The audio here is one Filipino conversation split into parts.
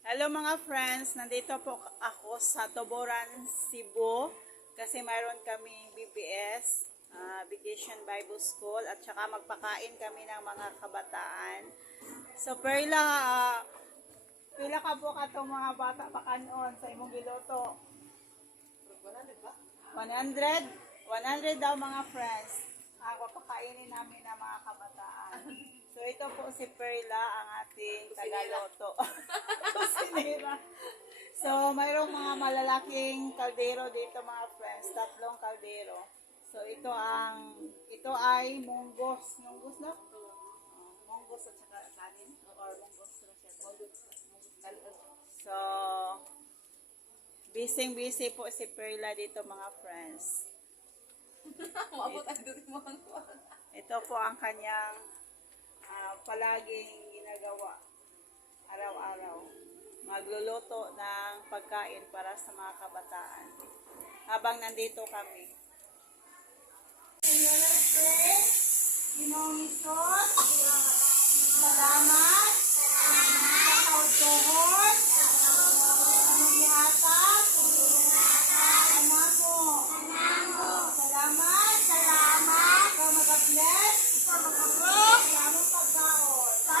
Hello mga friends, nandito po ako sa Tuburan, Cebu kasi mayroon kami BBS, Vacation Bible School, at saka magpakain kami ng mga kabataan. So Perla, pila ka po ka itong mga bata pakanon sa imong giluto? 100? 100 daw mga friends. Papakainin namin ng mga kabataan. So ito po si Perla, ang ating tagaloto. Kusinera. So mayroong mga malalaking kaldero dito mga friends, 3 kaldero. So ito ay munggos. Munggos na? Munggos at saka kanin? Or munggos na siya? So, busy po si Perla dito mga friends. Ito po ang kanyang palaging ginagawa araw-araw. Magluluto ng pagkain para sa mga kabataan habang nandito kami. Ginoong Isos, salamat sa kautuhon, nangyatag, anamo. Salamat sa mag-bless, sa mag-approve, sa among pagkaon. Sa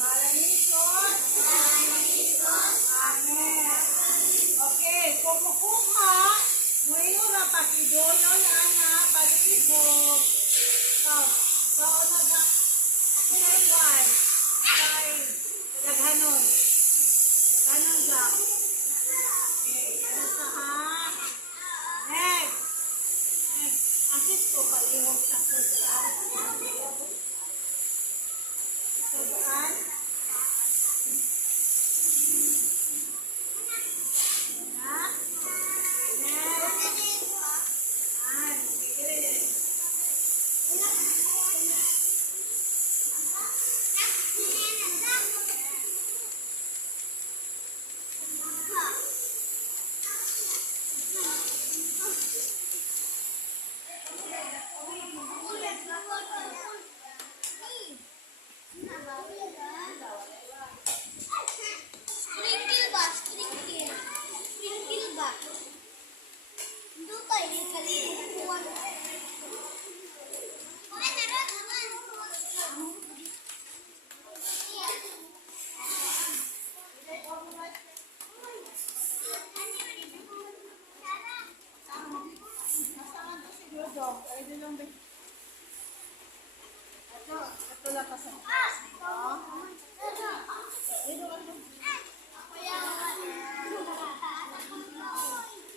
ngalan ni Jesus. Amen. Okay, kumukuha, muyo na pakidono na palibog. So, nag-1, kay naghanon. Naghanon ka. Okay, ano sa ha? Next. Assist ko pa yung sa sudan. Sudan. Ito lang kasi.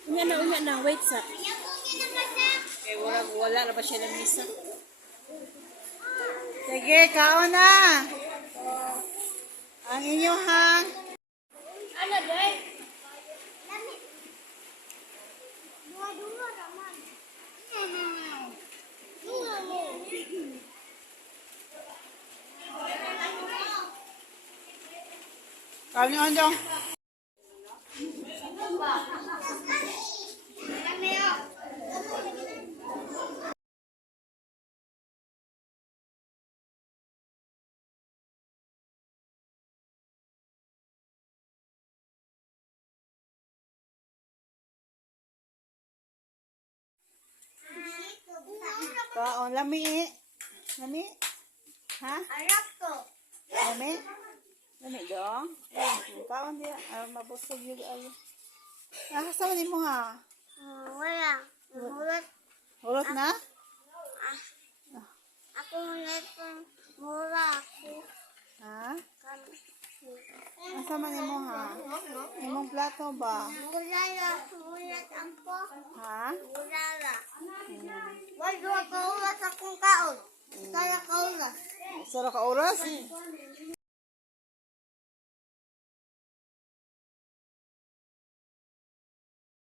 Unya na, wait sa. Okay, wala na ba siya ng misa? Sige, kaon na. Ang inyong Ano, day? kaon nyo andong. Kaon, lami. Lami? Ha? Arap ko. Lami? Lami dong? Kaon dia. Mabusog yung ayo. Kasama din mo ha? Wala. Mulat. Hulot na? Ako mulat kong mura ako. Ha? Kasama din mo ha? Imong plato ba? Mulat ang po. Ha? Murala. Wala ka ulas akong kaon. Kaya ka ulas. Sara ka oras?